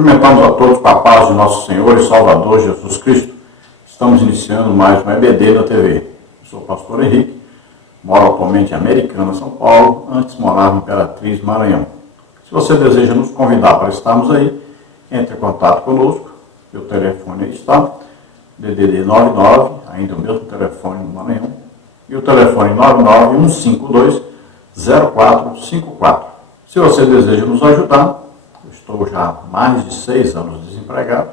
Cumprimentamos a todos com a paz de nosso Senhor e Salvador Jesus Cristo. Estamos iniciando mais um EBD na TV. Eu sou o pastor Henrique, moro atualmente em Americana, São Paulo, antes morava em Imperatriz, Maranhão. Se você deseja nos convidar para estarmos aí, entre em contato conosco. Meu telefone aí está, DDD 99, ainda o mesmo telefone do Maranhão, e o telefone 991520454. Se você deseja nos ajudar, eu estou já há mais de 6 anos desempregado,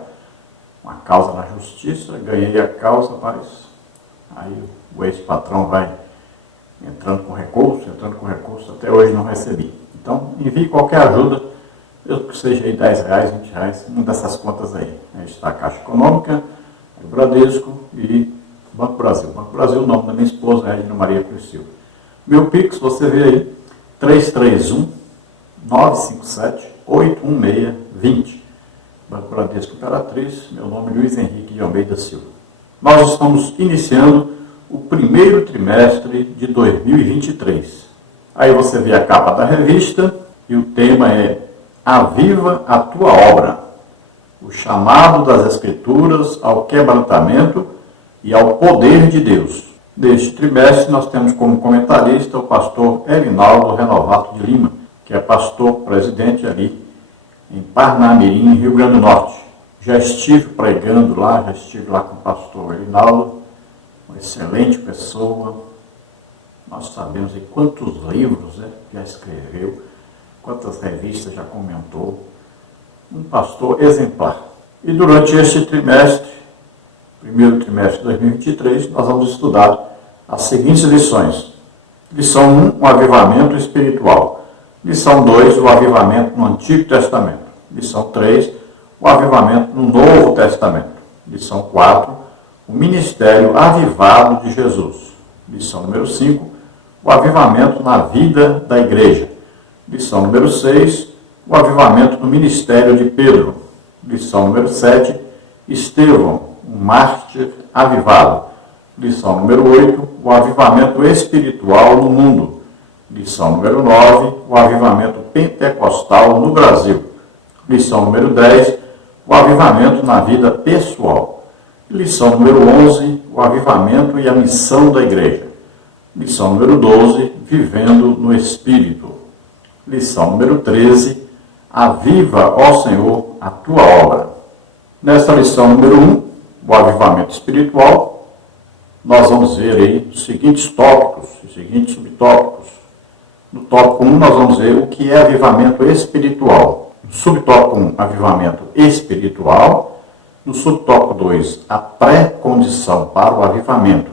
uma causa na justiça, ganhei a causa, mas aí o ex-patrão vai entrando com recurso, até hoje não recebi. Então, envie qualquer ajuda, mesmo que seja aí R$10, R$20, uma dessas contas aí. Aí está a Caixa Econômica, o Bradesco e Banco Brasil. Banco Brasil, o nome da minha esposa é Regina Maria Priscila. Meu Pix, você vê aí, 331-957-816-20. Banco Bradesco Imperatriz, meu nome é Luiz Henrique de Almeida Silva. Nós estamos iniciando o primeiro trimestre de 2023. Aí você vê a capa da revista e o tema é Aviva a Tua Obra, o chamado das Escrituras ao quebrantamento e ao poder de Deus. Neste trimestre nós temos como comentarista o pastor Erinaldo Renovato de Lima, que é pastor presidente ali em Parnamirim, Rio Grande do Norte. Já estive pregando lá, com o pastor Erinaldo, uma excelente pessoa. Nós sabemos em quantos livros já escreveu, quantas revistas já comentou. Um pastor exemplar. E durante este trimestre, primeiro trimestre de 2023, nós vamos estudar as seguintes lições. Lição 1, o avivamento espiritual. Lição 2, o avivamento no Antigo Testamento. Lição 3, o avivamento no Novo Testamento. Lição 4, o ministério avivado de Jesus. Lição número 5, o avivamento na vida da igreja. Lição número 6, o avivamento no ministério de Pedro. Lição número 7, Estevão, um mártir avivado. Lição número 8, o avivamento espiritual no mundo. Lição número 9, o avivamento pentecostal no Brasil. Lição número 10, o avivamento na vida pessoal. Lição número 11, o avivamento e a missão da igreja. Lição número 12, vivendo no Espírito. Lição número 13, aviva, ó Senhor, a tua obra. Nesta lição número 1, o avivamento espiritual, nós vamos ver aí os seguintes tópicos, os seguintes subtópicos. No tópico 1, nós vamos ver o que é avivamento espiritual. No subtópico 1, avivamento espiritual. No subtópico 2, a pré-condição para o avivamento.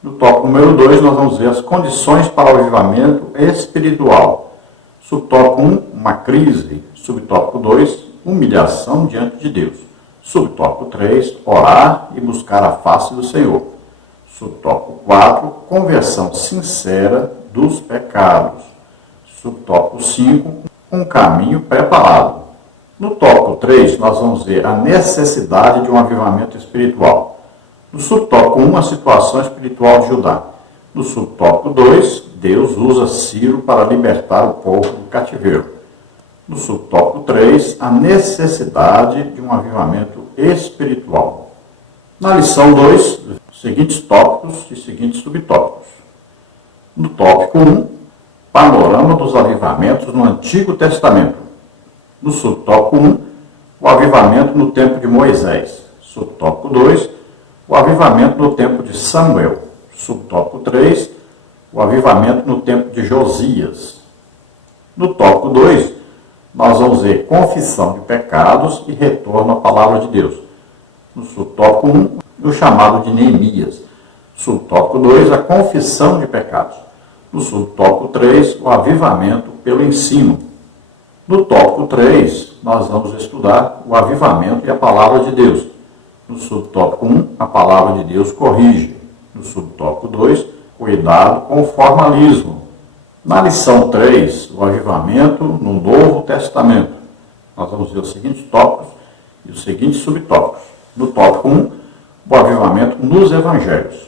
No tópico número 2, nós vamos ver as condições para o avivamento espiritual. Subtópico 1, uma crise. Subtópico 2, humilhação diante de Deus. Subtópico 3, orar e buscar a face do Senhor. Subtópico 4, conversão sincera dos pecados. Subtópico 5, um caminho preparado. No tópico 3, nós vamos ver a necessidade de um avivamento espiritual. No subtópico 1, a situação espiritual de Judá. No subtópico 2, Deus usa Ciro para libertar o povo do cativeiro. No subtópico 3, a necessidade de um avivamento espiritual. Na lição 2, seguintes tópicos e seguintes subtópicos. No tópico 1, panorama dos avivamentos no Antigo Testamento. No subtópico 1, o avivamento no tempo de Moisés. Subtópico 2, o avivamento no tempo de Samuel. Subtópico 3, o avivamento no tempo de Josias. No tópico 2, nós vamos ver confissão de pecados e retorno à palavra de Deus. No subtópico 1, o chamado de Neemias. Subtópico 2, a confissão de pecados. No subtópico 3, o avivamento pelo ensino. No tópico 3, nós vamos estudar o avivamento e a palavra de Deus. No subtópico 1, a palavra de Deus corrige. No subtópico 2, cuidado com o formalismo. Na lição 3, o avivamento no Novo Testamento. Nós vamos ver os seguintes tópicos e os seguintes subtópicos. No tópico 1, o avivamento nos evangelhos.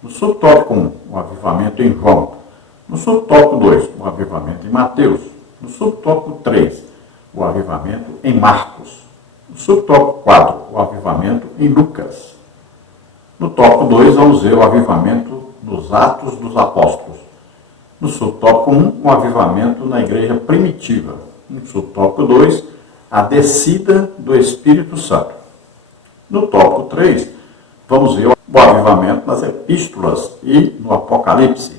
No subtópico 1, o avivamento em João. No subtópico 2, o avivamento em Mateus. No subtópico 3, o avivamento em Marcos. No subtópico 4, o avivamento em Lucas. No tópico 2, vamos ver o avivamento nos Atos dos Apóstolos. No subtópico 1, o avivamento na igreja primitiva. No subtópico 2, a descida do Espírito Santo. No tópico 3, vamos ver o avivamento nas epístolas e no Apocalipse.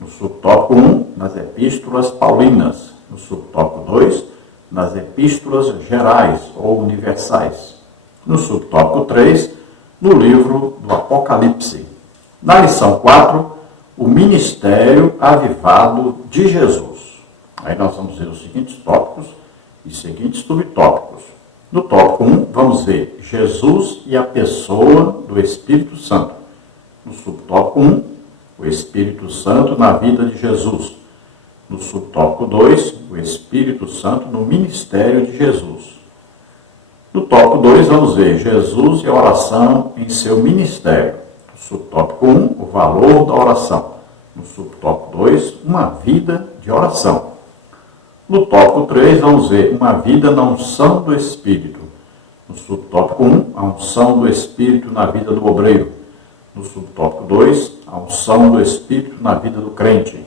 No subtópico 1, nas epístolas paulinas. No subtópico 2, nas epístolas gerais ou universais. No subtópico 3, no livro do Apocalipse. Na lição 4, o ministério avivado de Jesus. Aí nós vamos ver os seguintes tópicos e seguintes subtópicos. No tópico 1, vamos ver Jesus e a pessoa do Espírito Santo. No subtópico 1, o Espírito Santo na vida de Jesus. No subtópico 2, o Espírito Santo no ministério de Jesus. No tópico 2, vamos ver Jesus e a oração em seu ministério. No subtópico 1, o valor da oração. No subtópico 2, uma vida de oração. No tópico 3, vamos ver uma vida na unção do Espírito. No subtópico 1, a unção do Espírito na vida do obreiro. No subtópico 2, a unção do Espírito na vida do crente.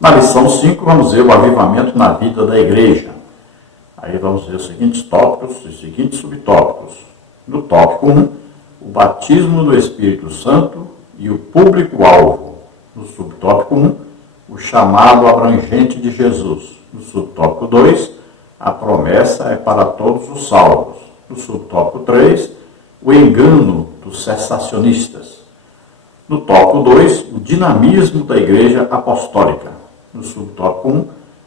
Na lição 5, vamos ver o avivamento na vida da igreja. Aí vamos ver os seguintes tópicos e os seguintes subtópicos. No tópico 1, o batismo do Espírito Santo e o público-alvo. No subtópico 1, o chamado abrangente de Jesus. No subtópico 2, a promessa é para todos os salvos. No subtópico 3, o engano dos cessacionistas. No tópico 2, o dinamismo da igreja apostólica. No subtópico 1,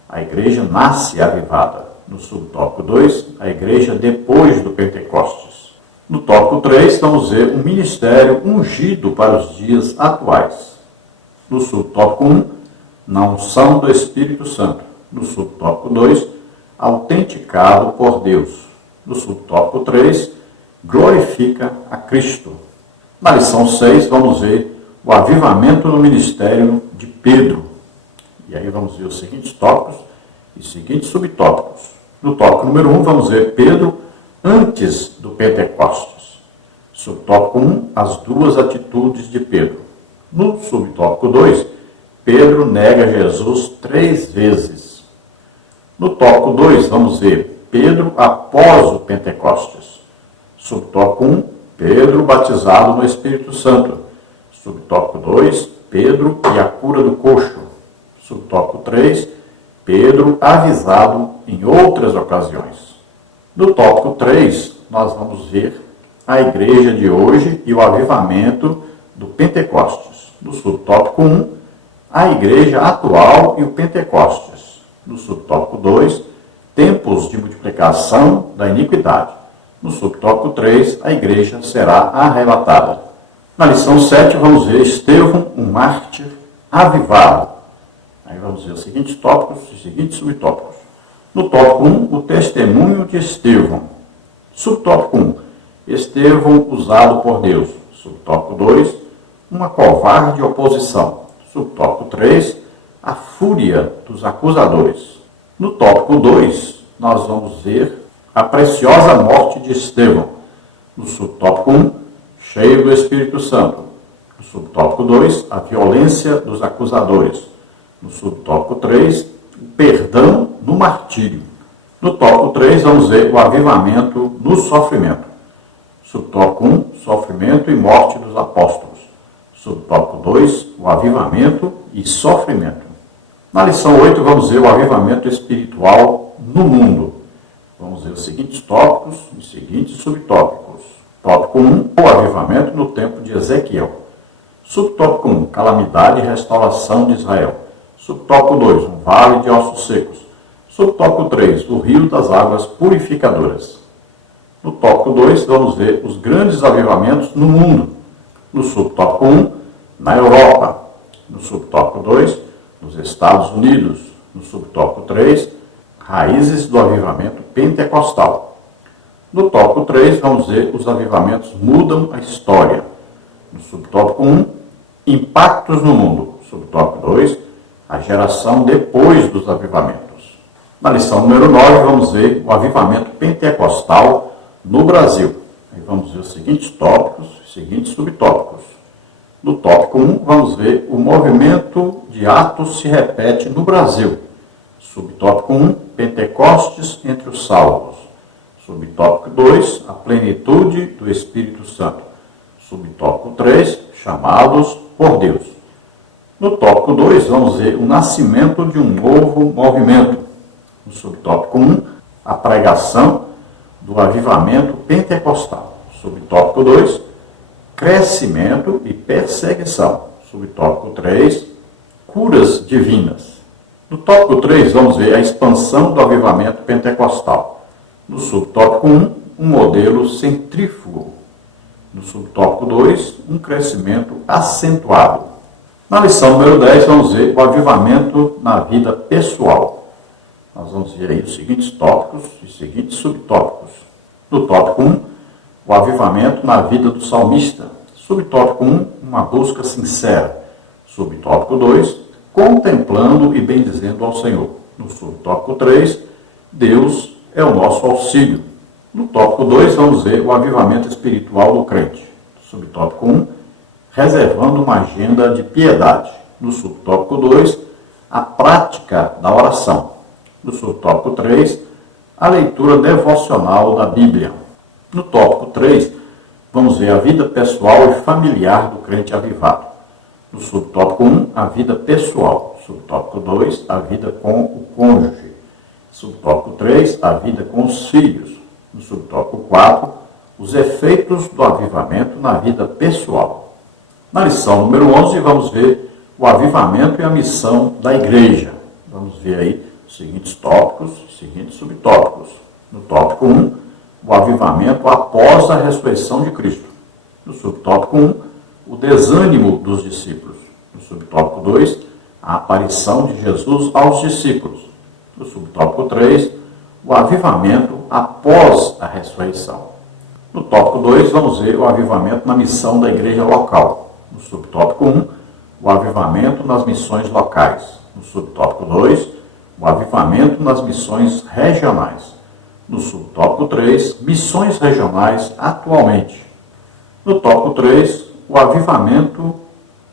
a igreja nasce avivada. No subtópico 2, a igreja depois do Pentecostes. No tópico 3, vamos ver um ministério ungido para os dias atuais. No subtópico 1, na unção do Espírito Santo. No subtópico 2, autenticado por Deus. No subtópico 3, glorifica a Cristo. Na lição 6, vamos ver o avivamento no ministério de Pedro. E aí vamos ver os seguintes tópicos e os seguintes subtópicos. No tópico número 1, vamos ver Pedro antes do Pentecostes. Subtópico 1, as duas atitudes de Pedro. No subtópico 2, Pedro nega Jesus 3 vezes. No tópico 2, vamos ver Pedro após o Pentecostes. Subtópico 1, Pedro batizado no Espírito Santo. Subtópico 2, Pedro e a cura do coxo. Subtópico 3, Pedro avisado em outras ocasiões. No tópico 3, nós vamos ver a igreja de hoje e o avivamento do Pentecostes. No subtópico 1, a igreja atual e o Pentecostes. No subtópico 2, tempos de multiplicação da iniquidade. No subtópico 3, a igreja será arrebatada. Na lição 7, vamos ver Estevão, um mártir avivado. Aí vamos ver os seguintes tópicos e os seguintes subtópicos. No tópico 1, o testemunho de Estevão. Subtópico 1, Estevão usado por Deus. Subtópico 2, uma covarde oposição. Subtópico 3, a fúria dos acusadores. No tópico 2, nós vamos ver a preciosa morte de Estevão. No subtópico 1, cheio do Espírito Santo. No subtópico 2, a violência dos acusadores. No subtópico 3, o perdão no martírio. No tópico 3, vamos ver o avivamento no sofrimento. Subtópico 1, sofrimento e morte dos apóstolos. Subtópico 2, o avivamento e sofrimento. Na lição 8, vamos ver o avivamento espiritual no mundo. Vamos ver os seguintes tópicos e os seguintes subtópicos. Tópico 1, o avivamento no tempo de Ezequiel. Subtópico 1, calamidade e restauração de Israel. Subtópico 2, um vale de ossos secos. Subtópico 3, o rio das águas purificadoras. No tópico 2, vamos ver os grandes avivamentos no mundo. No subtópico 1, na Europa. No subtópico 2, nos Estados Unidos. No subtópico 3, raízes do avivamento pentecostal. No tópico 3, vamos ver os avivamentos mudam a história. No subtópico 1, impactos no mundo. Subtópico 2, a geração depois dos avivamentos. Na lição número 9, vamos ver o avivamento pentecostal no Brasil. Aí vamos ver os seguintes tópicos, os seguintes subtópicos. No tópico 1, vamos ver o movimento de Atos se repete no Brasil. Subtópico 1, Pentecostes entre os salvos. Subtópico 2, a plenitude do Espírito Santo. Subtópico 3, chamados por Deus. No tópico 2, vamos ver o nascimento de um novo movimento. No subtópico 1, a pregação do avivamento pentecostal. Subtópico 2, crescimento e perseguição. Subtópico 3, curas divinas. No tópico 3, vamos ver a expansão do avivamento pentecostal. No subtópico 1, um modelo centrífugo. No subtópico 2, um crescimento acentuado. Na lição número 10, vamos ver o avivamento na vida pessoal. Nós vamos ver aí os seguintes tópicos e seguintes subtópicos. No tópico 1, o avivamento na vida do salmista. Subtópico 1, uma busca sincera. Subtópico 2, contemplando e bendizendo ao Senhor. No subtópico 3, Deus é o nosso auxílio. No tópico 2, vamos ver o avivamento espiritual do crente. Subtópico 1, reservando uma agenda de piedade. No subtópico 2, a prática da oração. No subtópico 3, a leitura devocional da Bíblia. No tópico 3, vamos ver a vida pessoal e familiar do crente avivado. No subtópico 1, a vida pessoal. Subtópico 2, a vida com o cônjuge. Subtópico 3, a vida com os filhos. No subtópico 4, os efeitos do avivamento na vida pessoal. Na lição número 11, vamos ver o avivamento e a missão da igreja. Vamos ver aí os seguintes tópicos, os seguintes subtópicos. No tópico 1, o avivamento após a ressurreição de Cristo. No subtópico 1, o desânimo dos discípulos. No subtópico 2, a aparição de Jesus aos discípulos. No subtópico 3, o avivamento após a ressurreição. No tópico 2, vamos ver o avivamento na missão da igreja local. No subtópico 1, o avivamento nas missões locais. No subtópico 2, o avivamento nas missões regionais. No subtópico 3, missões regionais atualmente. No tópico 3, o avivamento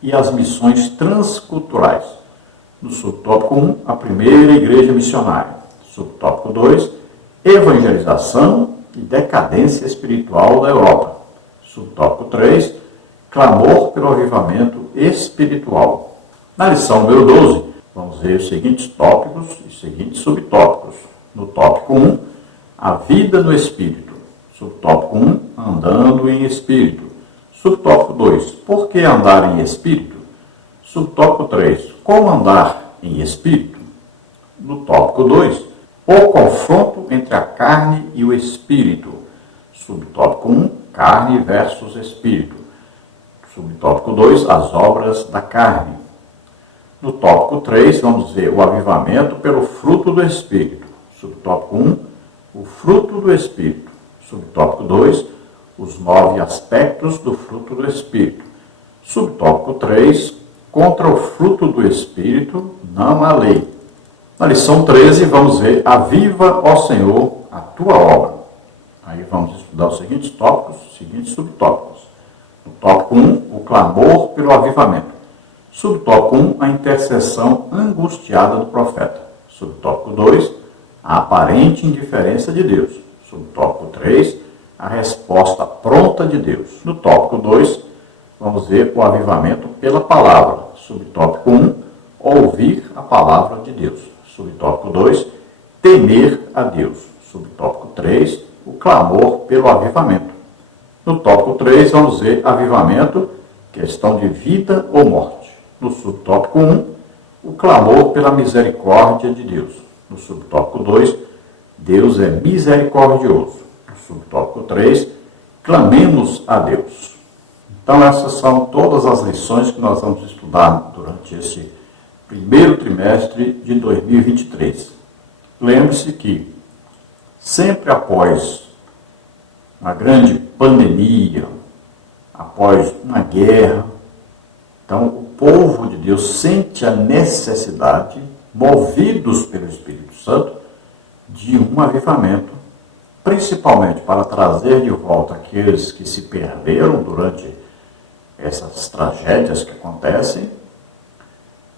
e as missões transculturais. No subtópico 1, a primeira igreja missionária. Subtópico 2, evangelização e decadência espiritual da Europa. Subtópico 3, clamor pelo avivamento espiritual. Na lição número 12, vamos ver os seguintes tópicos e seguintes subtópicos. No tópico 1, a vida no Espírito. Subtópico 1, andando em Espírito. Subtópico 2, por que andar em Espírito? Subtópico 3, como andar em Espírito? No tópico 2, o confronto entre a carne e o Espírito. Subtópico 1, carne versus Espírito. Subtópico 2, as obras da carne. No tópico 3, vamos ver o avivamento pelo fruto do Espírito. Subtópico 1, o fruto do Espírito. Subtópico 2, os 9 aspectos do fruto do Espírito. Subtópico 3, contra o fruto do Espírito não há lei. Na lição 13, vamos ver aviva, ó Senhor, a tua obra. Aí vamos estudar os seguintes tópicos, os seguintes subtópicos. No tópico 1, o clamor pelo avivamento. Subtópico 1, a intercessão angustiada do profeta. Subtópico 2, a aparente indiferença de Deus. Subtópico 3, a resposta pronta de Deus. No tópico 2, vamos ver o avivamento pela palavra. Subtópico 1, ouvir a palavra de Deus. Subtópico 2, temer a Deus. Subtópico 3, o clamor pelo avivamento. No tópico 3, vamos ver avivamento, questão de vida ou morte. No subtópico 1, o clamor pela misericórdia de Deus. No subtópico 2, Deus é misericordioso. No subtópico 3, clamemos a Deus. Então, essas são todas as lições que nós vamos estudar durante esse primeiro trimestre de 2023. Lembre-se que, sempre após uma grande pandemia, após uma guerra, então o povo de Deus sente a necessidade, movidos pelo Espírito Santo, de um avivamento, principalmente para trazer de volta aqueles que se perderam durante essas tragédias que acontecem,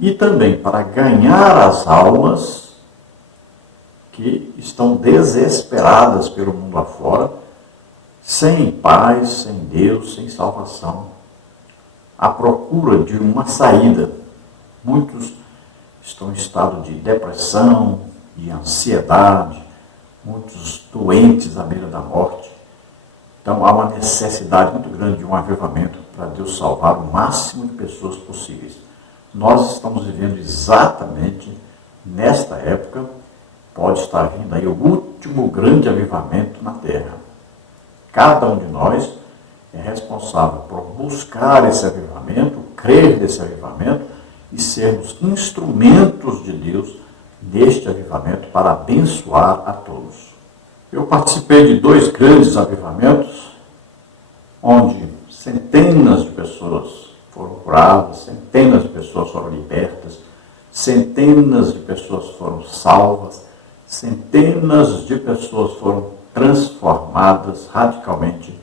e também para ganhar as almas que estão desesperadas pelo mundo afora, sem paz, sem Deus, sem salvação, à procura de uma saída. Muitos estão em estado de depressão, de ansiedade, muitos doentes à beira da morte. Então há uma necessidade muito grande de um avivamento para Deus salvar o máximo de pessoas possíveis. Nós estamos vivendo exatamente nesta época, pode estar vindo aí o último grande avivamento na Terra. Cada um de nós é responsável por buscar esse avivamento, crer nesse avivamento e sermos instrumentos de Deus neste avivamento para abençoar a todos. Eu participei de 2 grandes avivamentos, onde centenas de pessoas foram curadas, centenas de pessoas foram libertas, centenas de pessoas foram salvas, centenas de pessoas foram transformadas radicalmente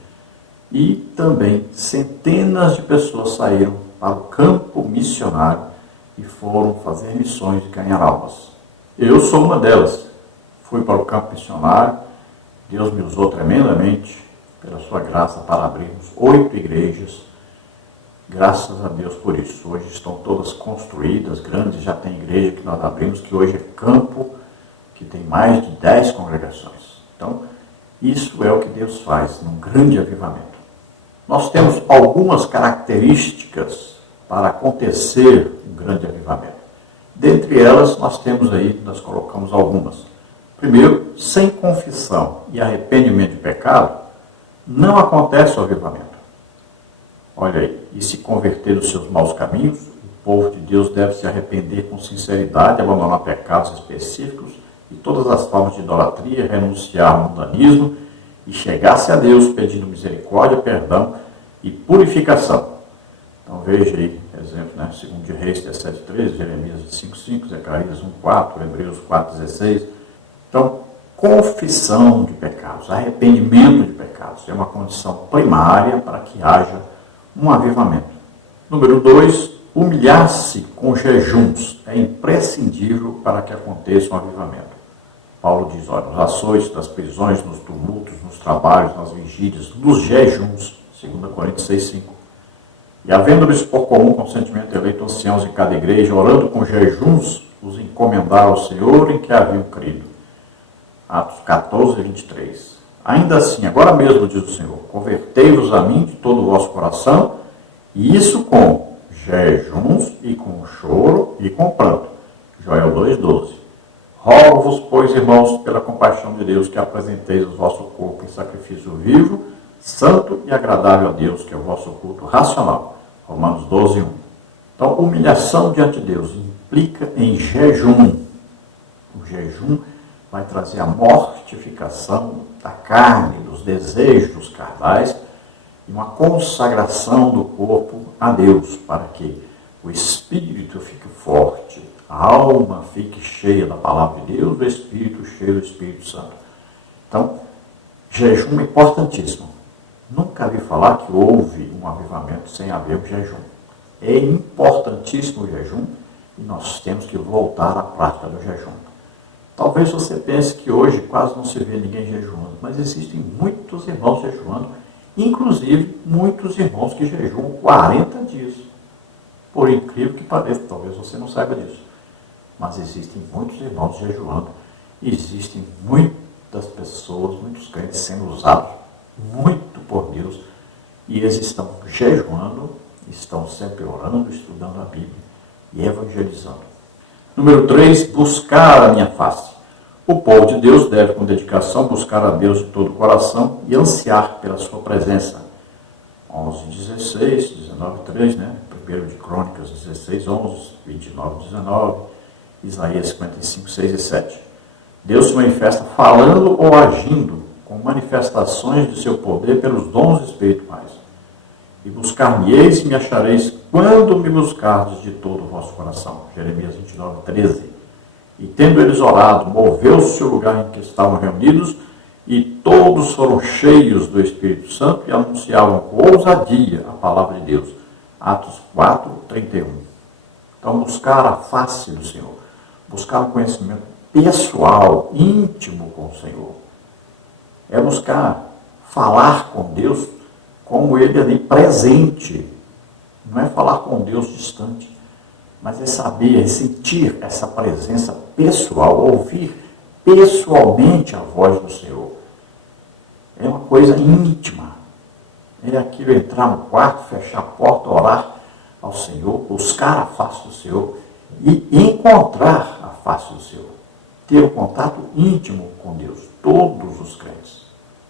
e também centenas de pessoas saíram para o campo missionário e foram fazer missões e ganhar almas. Eu sou uma delas. Fui para o campo missionário, Deus me usou tremendamente pela sua graça para abrirmos 8 igrejas. Graças a Deus por isso. Hoje estão todas construídas, grandes, já tem igreja que nós abrimos, que hoje é campo, que tem mais de 10 congregações. Então, isso é o que Deus faz num grande avivamento. Nós temos algumas características para acontecer um grande avivamento. Dentre elas, nós colocamos algumas. Primeiro, sem confissão e arrependimento de pecado, não acontece o avivamento. Olha aí, e se converter dos seus maus caminhos, o povo de Deus deve se arrepender com sinceridade, abandonar pecados específicos e todas as formas de idolatria, renunciar ao mundanismo e chegar-se a Deus pedindo misericórdia, perdão e purificação. Então veja aí, exemplo, 2 de Reis 17:13, Jeremias 5:5, Zacarias 1:4, Hebreus 4:16. Então, confissão de pecados, arrependimento de pecados é uma condição primária para que haja um avivamento. Número 2, humilhar-se com jejuns é imprescindível para que aconteça um avivamento. Paulo diz, olha, nos açoites, nas prisões, nos tumultos, nos trabalhos, nas vigílias, nos jejuns, 2 Coríntios 6:5. E havendo-lhes por comum consentimento eleito anciãos em cada igreja, orando com jejuns, os encomendaram ao Senhor em que haviam crido. Atos 14:23. Ainda assim, agora mesmo, diz o Senhor, convertei-vos a mim de todo o vosso coração, e isso com jejuns e com choro e com pranto. Joel 2:12. Rogo-vos, pois, irmãos, pela compaixão de Deus, que apresenteis o vosso corpo em sacrifício vivo, santo e agradável a Deus, que é o vosso culto racional. Romanos 12:1. Então, humilhação diante de Deus implica em jejum. O jejum vai trazer a mortificação da carne, dos desejos carnais, e uma consagração do corpo a Deus, para que o espírito fique forte, a alma fique cheia da palavra de Deus, o espírito cheio do Espírito Santo. Então, jejum é importantíssimo. Nunca vi falar que houve um avivamento sem haver um jejum. É importantíssimo o jejum e nós temos que voltar à prática do jejum. Talvez você pense que hoje quase não se vê ninguém jejuando, mas existem muitos irmãos jejuando, inclusive muitos irmãos que jejuam 40 dias. Por incrível que pareça, talvez você não saiba disso, mas existem muitos irmãos jejuando, existem muitas pessoas, muitos crentes sendo usados muito por Deus, e eles estão jejuando, estão sempre orando, estudando a Bíblia e evangelizando. Número 3, buscar a minha face. O povo de Deus deve, com dedicação, buscar a Deus de todo o coração e ansiar pela sua presença. 11:16, 19:3, 1 de Crônicas 16:11, 29:19, Isaías 55:6 e 7. Deus se manifesta falando ou agindo com manifestações de seu poder pelos dons espirituais. E buscar-me-eis e me achareis quando me buscardes de todo o vosso coração. Jeremias 29:13. E tendo eles orado, moveu-se o lugar em que estavam reunidos, E todos foram cheios do Espírito Santo e anunciavam com ousadia a palavra de Deus. Atos 4, 31. Então, buscar a face do Senhor, buscar um conhecimento pessoal, íntimo com o Senhor, é buscar falar com Deus como Ele ali presente. Não é falar com Deus distante, mas é saber, é sentir essa presença pessoal, ouvir pessoalmente a voz do Senhor. É uma coisa íntima. É aquilo, entrar no quarto, fechar a porta, orar ao Senhor, buscar a face do Senhor e encontrar a face do Senhor. Ter um contato íntimo com Deus, todos os crentes.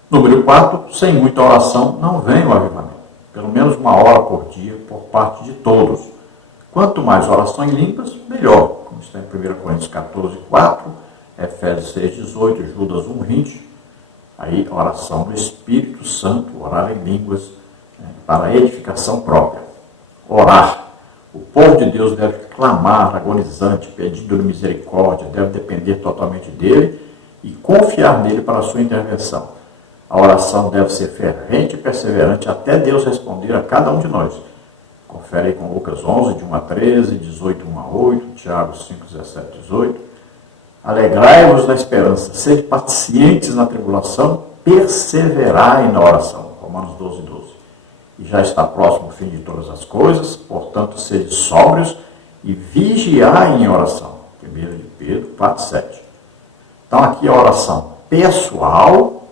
Número 4, sem muita oração não vem o avivamento. Pelo menos 1 hora por dia, por parte de todos. Quanto mais oração em línguas, melhor. Como está em 1 Coríntios 14, 4, Efésios 6, 18, Judas 1, 20. Aí, oração do Espírito Santo, orar em línguas, para edificação própria. Orar. O povo de Deus deve clamar, agonizante, pedindo misericórdia, deve depender totalmente dele e confiar nele para a sua intervenção. A oração deve ser fervente e perseverante até Deus responder a cada um de nós. Confere aí com Lucas 11, de 1 a 13, 18, 1 a 8, Tiago 5, 17, 18. Alegrai-vos na esperança, sede pacientes na tribulação, perseverai na oração. Romanos 12, 12. E já está próximo o fim de todas as coisas, portanto, sede sóbrios e vigiai em oração. 1 de Pedro 4, 7. Então, aqui a oração pessoal,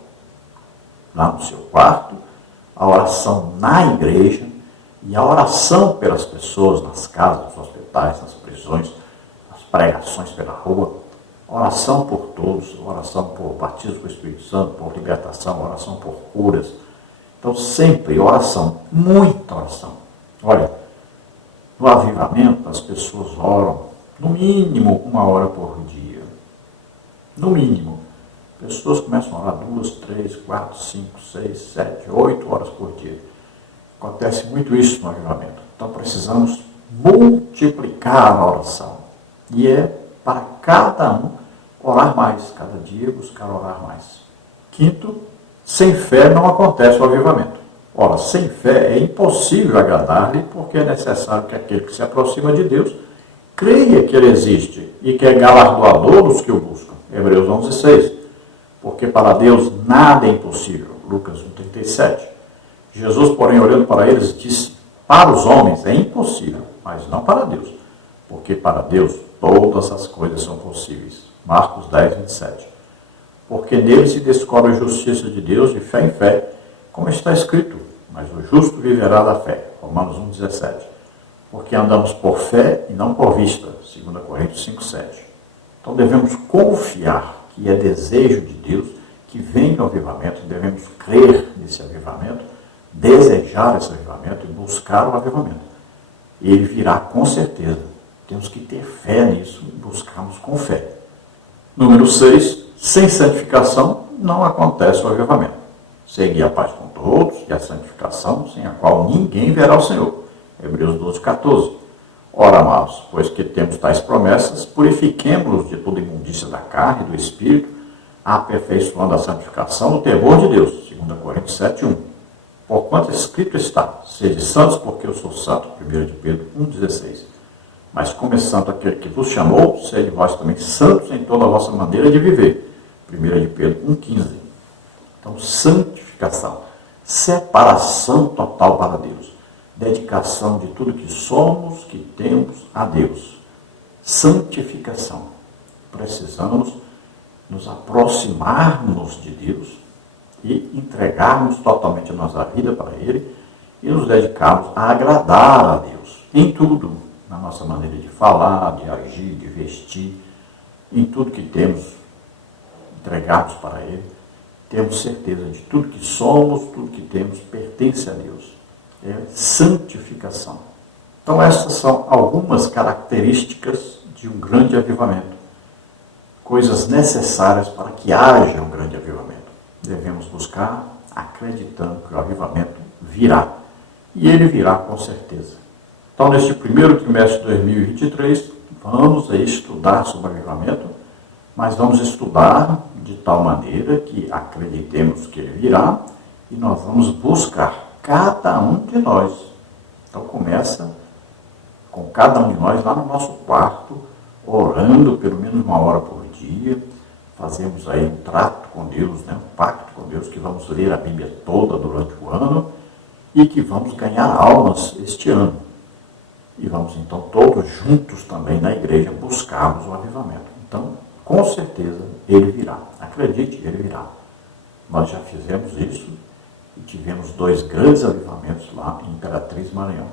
lá no seu quarto, a oração na igreja e a oração pelas pessoas nas casas, nos hospitais, nas prisões, as pregações pela rua, oração por todos, oração por batismo com o Espírito Santo, por libertação, oração por curas. Então, sempre oração, muita oração. Olha, no avivamento as pessoas oram, no mínimo 1 hora por dia. No mínimo. Pessoas começam a orar 2, 3, 4, 5, 6, 7, 8 horas por dia. Acontece muito isso no avivamento. Então precisamos multiplicar a oração. E é para cada um orar mais, cada dia buscar orar mais. Quinto, sem fé não acontece o avivamento. Ora, sem fé é impossível agradar-lhe, porque é necessário que aquele que se aproxima de Deus creia que ele existe e que é galardoador dos que o buscam. Hebreus 11, 6. Porque para Deus nada é impossível. Lucas 1,37. Jesus, porém, olhando para eles, disse: para os homens é impossível, mas não para Deus. Porque para Deus todas as coisas são possíveis. Marcos 10, 27. Porque nele se descobre a justiça de Deus de fé em fé, como está escrito: mas o justo viverá da fé. Romanos 1, 17. Porque andamos por fé e não por vista. 2 Coríntios 5, 7. Então devemos confiar que é desejo de Deus que venha o avivamento, devemos crer nesse avivamento, desejar esse avivamento e buscar o avivamento. Ele virá com certeza. Temos que ter fé nisso e buscarmos com fé. Número 6, sem santificação não acontece o avivamento. Segui a paz com todos e a santificação, sem a qual ninguém verá o Senhor. Hebreus 12, 14. Ora, amados, pois que temos tais promessas, purifiquemo-nos de toda imundícia da carne e do espírito, aperfeiçoando a santificação no temor de Deus. 2 Coríntios 7, 1. Porquanto escrito está: sede santos, porque eu sou santo. 1 de Pedro 1, 16. Mas como é santo aquele que vos chamou, sede vós também santos em toda a vossa maneira de viver. 1 de Pedro 1, 15. Então, santificação, separação total para Deus. Dedicação de tudo que somos, que temos a Deus. Santificação. Precisamos nos aproximarmos de Deus e entregarmos totalmente a nossa vida para Ele e nos dedicarmos a agradar a Deus em tudo, na nossa maneira de falar, de agir, de vestir, em tudo que temos, entregarmos para Ele. Temos certeza de tudo que somos, tudo que temos pertence a Deus. É santificação. Então, essas são algumas características de um grande avivamento. Coisas necessárias para que haja um grande avivamento. Devemos buscar acreditando que o avivamento virá. E ele virá com certeza. Então, neste primeiro trimestre de 2023, vamos estudar sobre o avivamento, mas vamos estudar de tal maneira que acreditemos que ele virá e nós vamos buscar cada um de nós. Então começa com cada um de nós lá no nosso quarto, orando pelo menos 1 hora por dia. Fazemos aí um trato com Deus, né? Um pacto com Deus, que vamos ler a Bíblia toda durante o ano e que vamos ganhar almas este ano. E vamos então todos juntos também na igreja buscarmos o avivamento. Então, com certeza, ele virá. Acredite, ele virá. Nós já fizemos isso e tivemos 2 grandes avivamentos lá em Imperatriz Maranhão.